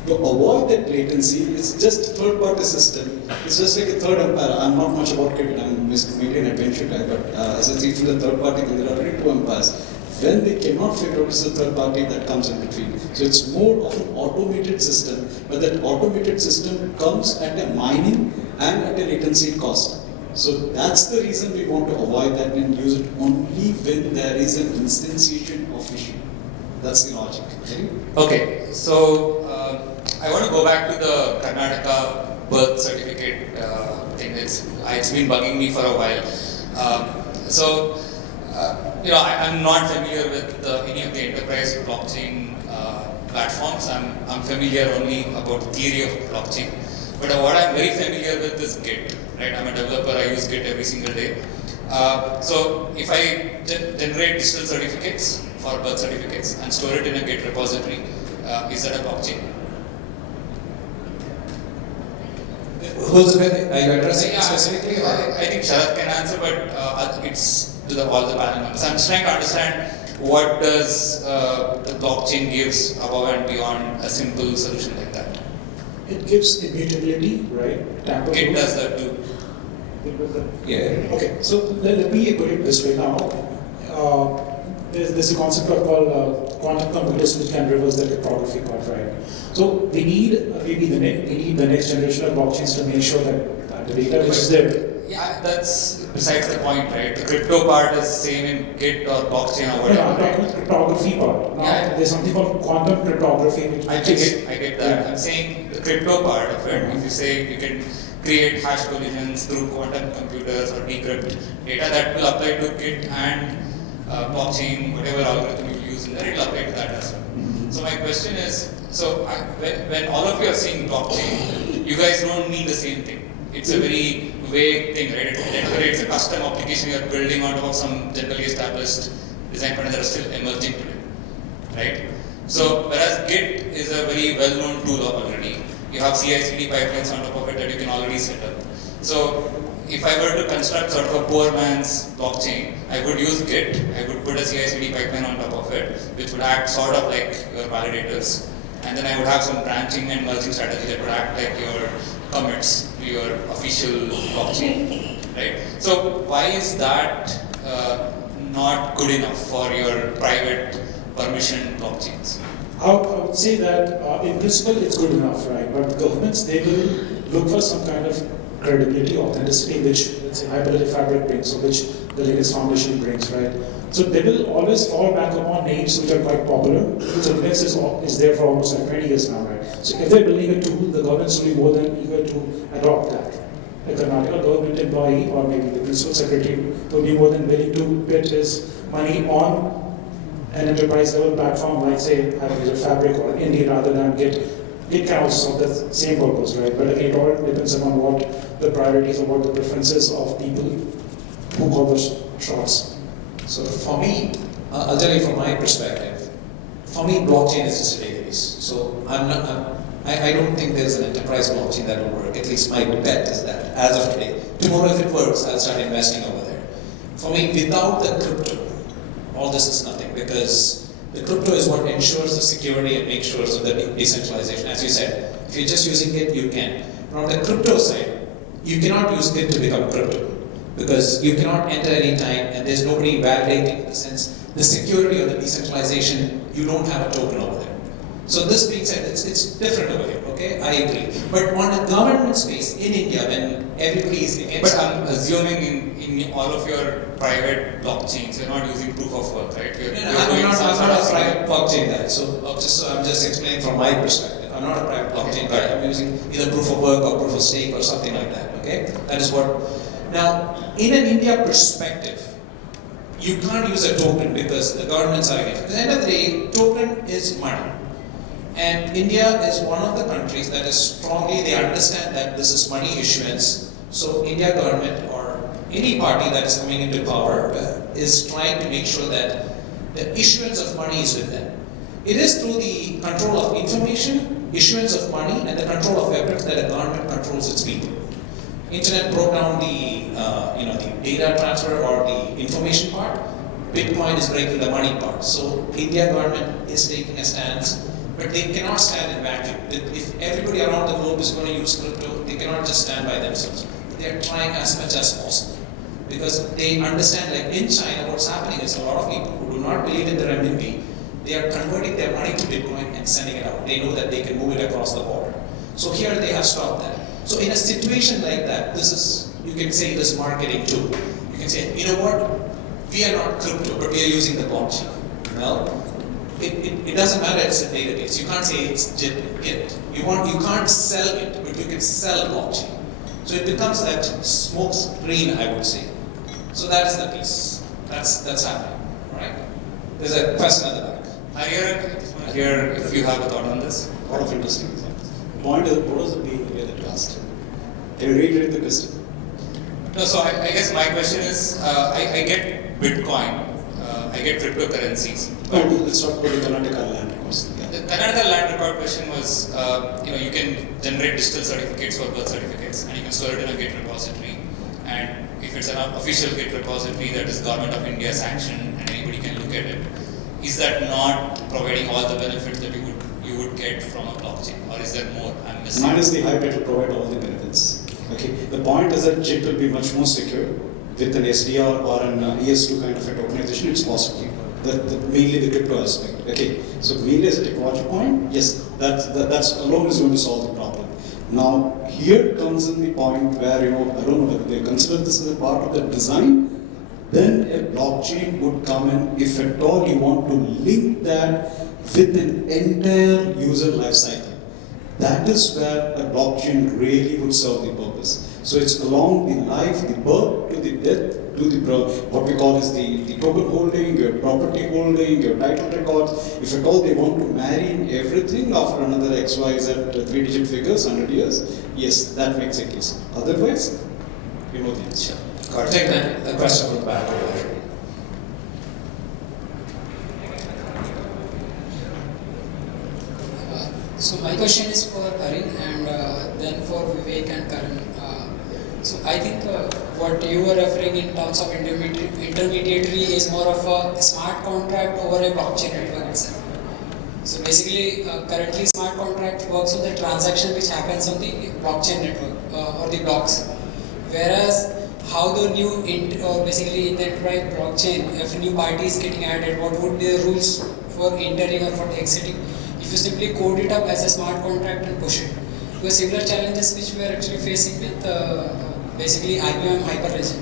To avoid that latency, it's just a third-party system. It's just like a third umpire. I'm not much about cricket. I'm maybe an adventure guy, but as I see through the third party, then there are already two umpires. When they cannot figure out, it's the third party that comes in between. So it's more of an automated system, but that automated system comes at a mining and at a latency cost. So that's the reason we want to avoid that and use it only when there is an instantiation of issue. That's the logic. Okay, so I want to go back to the Karnataka birth certificate thing. It's been bugging me for a while. I'm not familiar with any of the enterprise blockchain platforms. I'm familiar only about the theory of blockchain. But what I'm very familiar with is Git. Right? I'm a developer. I use Git every single day. So if I generate digital certificates for birth certificates and store it in a Git repository, is that a blockchain? Who's are you addressing specifically? I think Sharad can answer, but it's to all the panel members. I'm just trying to understand what does the blockchain gives above and beyond a simple solution like that. It gives immutability, right? Git does that too. Yeah. Okay, so let me put it this way now. There's a concept called quantum computers which can reverse the cryptography part, right? So we need the next generation of blockchains to make sure that the data which is there. Yeah, that's besides the point, right? The crypto part is same in Git or blockchain or No, whatever. I'm talking about cryptography part. Now, Yeah. there's something called quantum cryptography, which I get that. Yeah. I'm saying the crypto part of it. If you say you can create hash collisions through quantum computers or decrypt data, that will apply to Git and blockchain, whatever algorithm you use in there, it will apply to that as well. So my question is, when all of you are saying blockchain, you guys don't mean the same thing. It's a very vague thing, right? It creates a custom application you're building on top of some generally established design patterns that are still emerging today, right? So whereas Git is a very well-known tool already, you have CI/CD pipelines on top of it that you can already set up. So if I were to construct sort of a poor man's blockchain, I would use Git, I would put a CI/CD pipeline on top of it, which would act sort of like your validators, and then I would have some branching and merging strategy that would act like your commits to your official blockchain, right? So why is that not good enough for your private permission blockchains? I would say that in principle it's good enough, right? But governments, they will look for some kind of credibility, authenticity, which let's say Hyperledger Fabric brings, or which the latest foundation brings, right? So they will always fall back upon names which are quite popular. So Linux is there for almost like 20 years now, right? So if they're building a tool, the governments will be more than eager to adopt that. A Karnataka government employee or maybe the principal secretary will be more than willing to bet his money on an enterprise level platform like say Hyperledger Fabric or India rather than Git. It can also serve the same purpose, right? But again, it all depends upon what the priorities or what the preferences of people who call those shots. So for me, I'll tell you from my perspective. For me, blockchain is just a database. So I don't think there's an enterprise blockchain that will work. At least my bet is that as of today. Tomorrow, if it works, I'll start investing over there. For me, without the crypto, all this is nothing because the crypto is what ensures the security and makes sure of the decentralization. As you said, if you're just using it, you can. But on the crypto side, you cannot use Git to become crypto because you cannot enter any time and there's nobody validating in the sense the security or the decentralization, you don't have a token over there. So this being said, it's different over here, okay? I agree. But on the government space in India, when everybody is against... But I'm assuming in all of your private blockchains, you're not using proof of work, right? I'm not a private blockchain guy, so I'm just explaining from my perspective. I'm not a private blockchain guy. I'm using either proof of work or proof of stake or something like that, okay? That is what... Now, in an India perspective, you can't use a token because the governments are against it. At the end of the day, token is money. And India is one of the countries that is strongly, they understand that this is money issuance. So India government or any party that is coming into power is trying to make sure that the issuance of money is with them. It is through the control of information, issuance of money, and the control of weapons that a government controls its people. Internet broke down the data transfer or the information part. Bitcoin is breaking the money part. So India government is taking a stance but they cannot stand in vacuum. If everybody around the globe is going to use crypto, they cannot just stand by themselves. They are trying as much as possible because they understand, like in China, what's happening is a lot of people who do not believe in the renminbi, they are converting their money to Bitcoin and sending it out. They know that they can move it across the border. So here they have stopped that. So in a situation like that, this is, you can say this marketing tool. You can say, you know what, we are not crypto, but we are using the blockchain. Well, it doesn't matter, it's a database. You can't say it's Git. You can't sell it, but you can sell blockchain. So it becomes that smoke screen, I would say. So that is the piece. That's happening, right? There's a question at the back. I just want to hear if you have a thought on this. A lot of interesting things. Point is, what was the being the way that you asked? Can you reiterate the question? No, so I guess my question is, I get Bitcoin, I get cryptocurrencies. But let's talk about the Karnataka land records. The Karnataka land record question was, you can generate digital certificates for birth certificates, and you can store it in a Git repository. And if it's an official Git repository that is Government of India sanctioned and anybody can look at it, is that not providing all the benefits that you would get from a blockchain, or is there more I'm missing? Mine is the hype, it will provide all the benefits. Okay. The point is that JIT will be much more secure with an SDR or an ES2 kind of a tokenization. It's possible. Mainly the crypto aspect. Okay. So mainly as a technology point, yes, that's alone is going to solve the problem. Now here comes in the point where I don't know whether they consider this as a part of the design. Then a blockchain would come in if at all you want to link that with an entire user life cycle. That is where a blockchain really would serve the purpose. So it's along the life, the birth to the death, to the what we call is the token holding, your property holding, your title records. If at all they want to marry everything after another XYZ 3-digit figures, 100 years, yes, that makes a case. Otherwise, you know the answer. Take a question from the back over there. So my question is for Harin and then for Vivek and Karan. So I think what you were referring in terms of intermediary is more of a smart contract over a blockchain network itself. So basically, currently smart contract works on the transaction which happens on the blockchain network or the blocks. Whereas how the new or basically in the enterprise blockchain, if a new party is getting added, what would be the rules for entering or for exiting? If you simply code it up as a smart contract and push it. Because similar challenges which we are actually facing with basically IBM Hyperledger.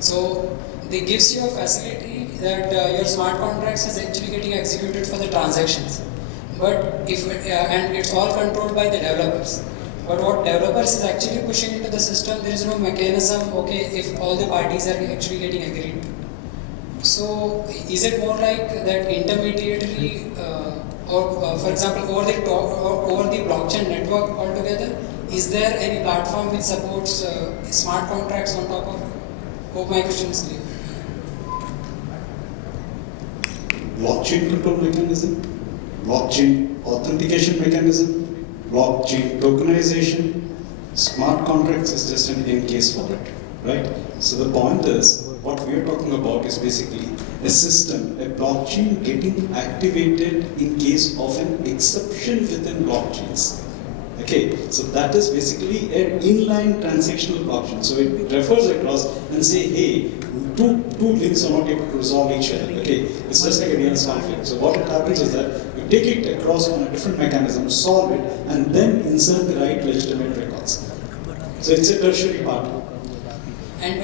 So they gives you a facility that your smart contracts is actually getting executed for the transactions. But if and it's all controlled by the developers. But what developers is actually pushing into the system, there is no mechanism, okay, if all the parties are actually getting agreed to. So is it more like that intermediary or for example over the blockchain network altogether? Is there any platform which supports smart contracts on top of it? Hope my question is clear. Blockchain control mechanism, blockchain authentication mechanism, blockchain tokenization, smart contracts is just an end case for it, right? So the point is, what we are talking about is basically a system, a blockchain getting activated in case of an exception within blockchains. Okay, so that is basically an inline transactional blockchain. So it refers across and say, hey, two links are not able to resolve each other. Okay, it's just like a DNS conflict. So what happens is that you take it across on a different mechanism, solve it, and then insert the right legitimate records. So it's a tertiary part. And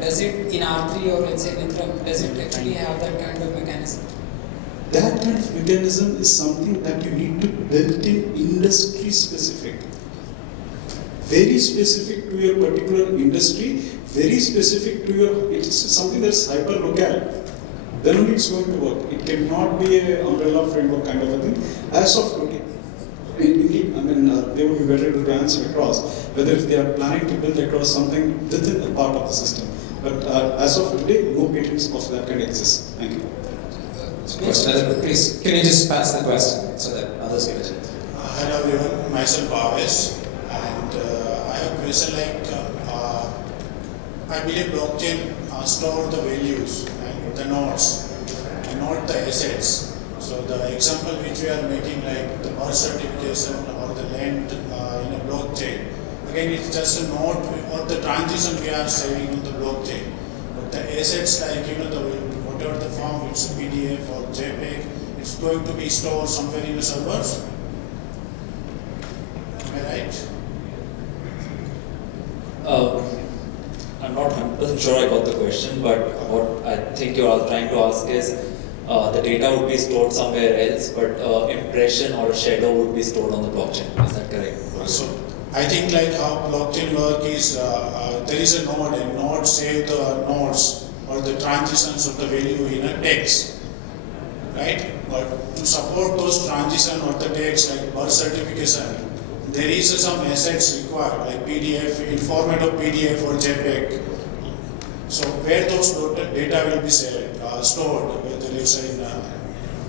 does it in R3 or let's say Mithram, does it actually have that kind of mechanism? That kind of mechanism is something that you need to build in industry specific. Very specific to your particular industry, very specific to your, it's something that's hyper local. Then only it's going to work. It cannot be an umbrella framework kind of a thing. As of today, indeed, they would be better able to answer across whether if they are planning to build across something within a part of the system. But as of today, no patents of that kind exist. Thank you. Please, can you just pass the question so that others can attend? Hello everyone, myself Bhavesh, and I have a question like, I believe blockchain store the values and the nodes and not the assets. So the example which we are making, like the birth certification or the land in a blockchain, again it's just a node or the transition we are saving on the blockchain. But the assets, like whatever the form, it's a PDF or JPEG, it's going to be stored somewhere in the servers. Am I right? I'm not 100% sure I got the question, but what I think you're all trying to ask is the data would be stored somewhere else, but impression or a shadow would be stored on the blockchain. Is that correct? So I think like how blockchain work is there is a node, and node save the nodes or the transitions of the value in a text, right? But to support those transition or the text like birth certification, there is some assets required like PDF, in format of PDF or JPEG. So where those data will be stored, whether it's in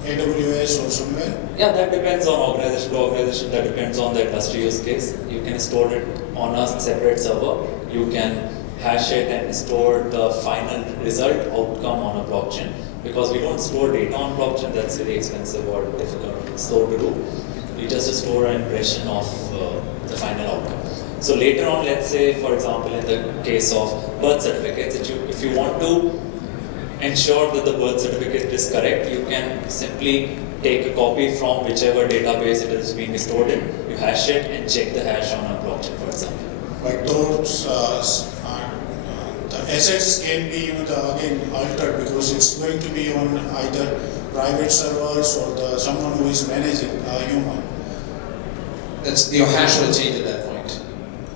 AWS or somewhere? Yeah, that depends on organization to organization, that depends on the industry use case. You can store it on a separate server, you can hash it and store the final result outcome on a blockchain. Because we don't store data on blockchain, that's very expensive or difficult, slow to do. We just store an impression of the final outcome. So later on, let's say, for example, in the case of birth certificates, if you want to ensure that the birth certificate is correct, you can simply take a copy from whichever database it is being stored in, you hash it and check the hash on a blockchain, for example. But those the assets can be again altered because it's going to be on either private servers or someone who is managing a human. That's your hash will change at that point.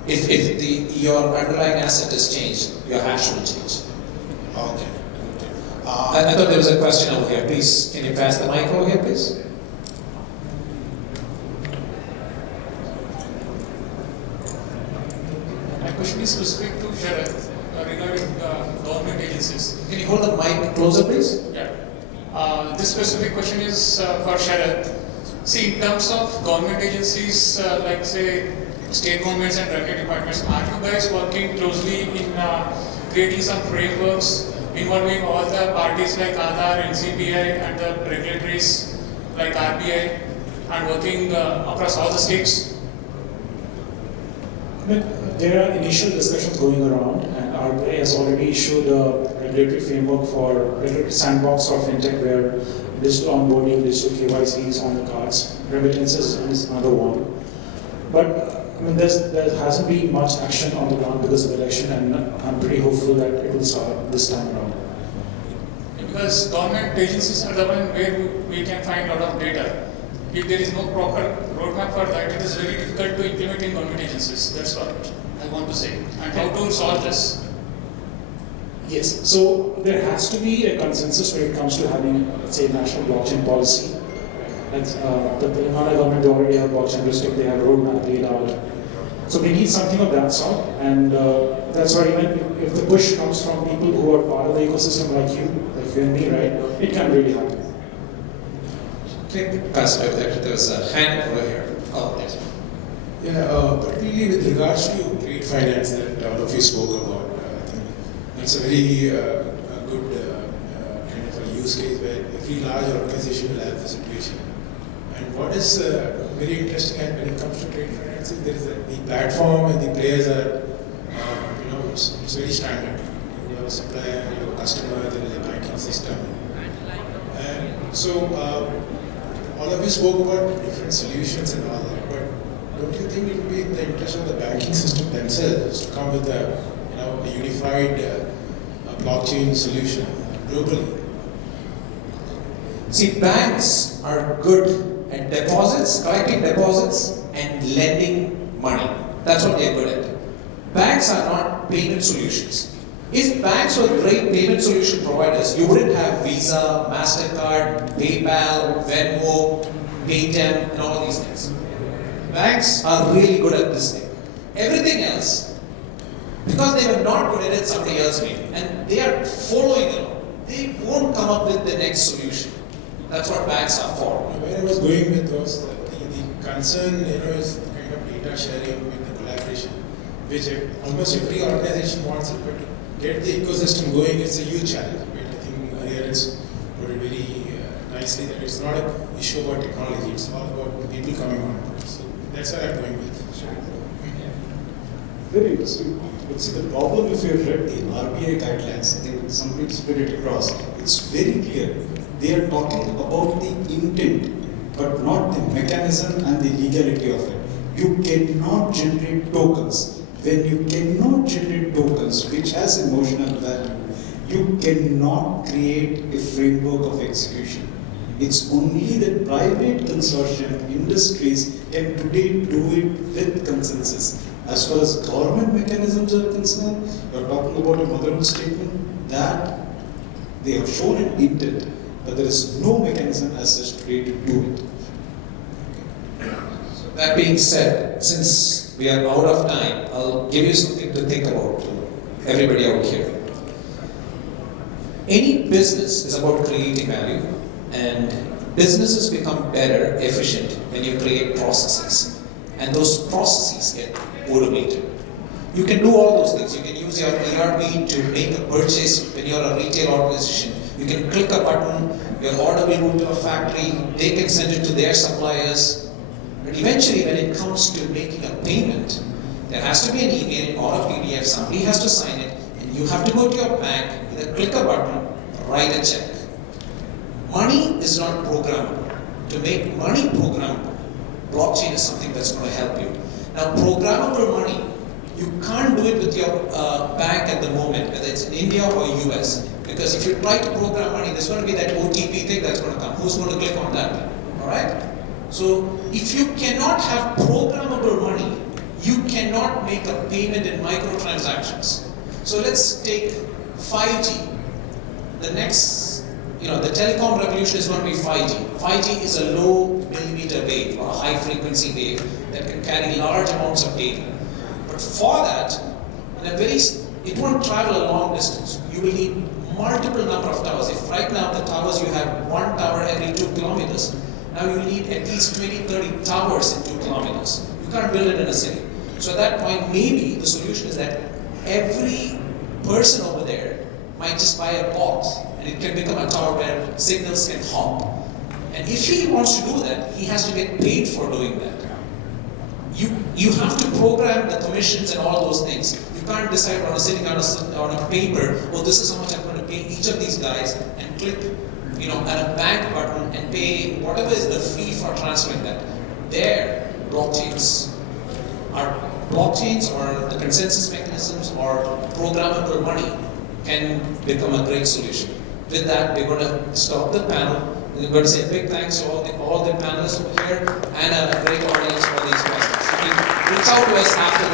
If your underlying asset is changed, your hash will change. Okay. I thought there was a question over here. Please, can you pass the mic over here, please? My question is specific to Sharad regarding government agencies. Can you hold the mic closer, please? Yeah. This specific question is for Sharad. See, in terms of government agencies, like say state governments and revenue departments, are you guys working closely in creating some frameworks involving all the parties like Aadhaar, NCPI and the regulatories like RBI and working across all the states? There are initial discussions going around, and RBI has already issued a regulatory framework for regulatory sandbox for fintech, where digital onboarding, digital KYC is on the cards. Remittances is another one. But there hasn't been much action on the ground because of the election, and I'm pretty hopeful that it will start this time around. Because government agencies are the one where we can find a lot of data. If there is no proper roadmap for that, it is very difficult to implement in government agencies. That's what I want to say. And how to solve this? Yes, so there has to be a consensus when it comes to having, let's say, national blockchain policy. Like the Telangana government, they already have blockchain district, they have a roadmap laid out. So we need something of that sort, and that's why even if the push comes from people who are part of the ecosystem like you and me, right, it can really happen. Okay, pass it over there. There was a hand over here. Oh, yes. Yeah, particularly with regards to trade finance that all of you spoke about, I think that's a very good kind of a use case where every large organization will have the situation. And what is very interesting when it comes to trade finance is there is the platform and the players are, it's very standard. You have a supplier, you have a customer, there is a banking system. And so all of you spoke about different solutions and all that, but don't you think it would be in the interest of the banking system themselves to come with a unified blockchain solution globally? See, banks are good at deposits, collecting deposits, and lending money. That's what they're good at. Banks are not payment solutions. If banks were great payment solution providers, you wouldn't have Visa, MasterCard, PayPal, Venmo, Paytm, and all these things. Banks are really good at this thing. Everything else, because they were not good at it, somebody else made it. And they are following along. They won't come up with the next solution. That's what banks are for. Where I was going with was the concern, is the kind of data sharing and the collaboration, which almost every organization wants it, but to get the ecosystem going, it's a huge challenge. Right? I think here it's put it very nicely that it's not an issue about technology, it's all about the people coming on board. So that's where I'm going with. Very interesting. But see, the problem, if you have read the RBI guidelines, I think somebody spread it across, it's very clear. They are talking about the intent, but not the mechanism and the legality of it. You cannot generate tokens. When you cannot generate tokens, which has emotional value, you cannot create a framework of execution. It's only that private consortium industries can today do it with consensus. As far as government mechanisms are concerned, you're talking about a motherhood statement that they have shown an intent, but there is no mechanism as such today to do it. That being said, since we are out of time, I'll give you something to think about, everybody out here. Any business is about creating value, and businesses become better, efficient when you create processes, and those processes get automated. You can do all those things. You can use your ERP to make a purchase when you're a retail organization. You can click a button, your order will go to a factory, they can send it to their suppliers. But eventually, when it comes to making a payment, there has to be an email or a PDF, somebody has to sign it, and you have to go to your bank, either click a button, write a check. Money is not programmable. To make money programmable, blockchain is something that's going to help you. Now, programmable money, you can't do it with your bank at the moment, whether it's in India or US. Because if you try to program money, there's going to be that OTP thing that's going to come. Who's going to click on that? Alright? So, if you cannot have programmable money, you cannot make a payment in microtransactions. So let's take 5G. The next, the telecom revolution is going to be 5G. 5G is a low millimeter wave or a high frequency wave that can carry large amounts of data. But for that, it won't travel a long distance. You will need multiple number of towers. If right now the towers, you have one tower every 2 kilometers, now you need at least 20-30 towers in 2 kilometers. You can't build it in a city. So at that point, maybe the solution is that every person over there might just buy a box, and it can become a tower where signals can hop. And if he wants to do that, he has to get paid for doing that. You have to program the commissions and all those things. You can't decide on sitting on a paper, oh, this is how much I'm going to pay each of these guys, and click at a bank button and pay whatever is the fee for transferring that. Blockchains or the consensus mechanisms or programmable money can become a great solution. With that, we're going to stop the panel. We're going to say a big thanks to all the panelists over here and a great audience for these questions. You can reach out to us after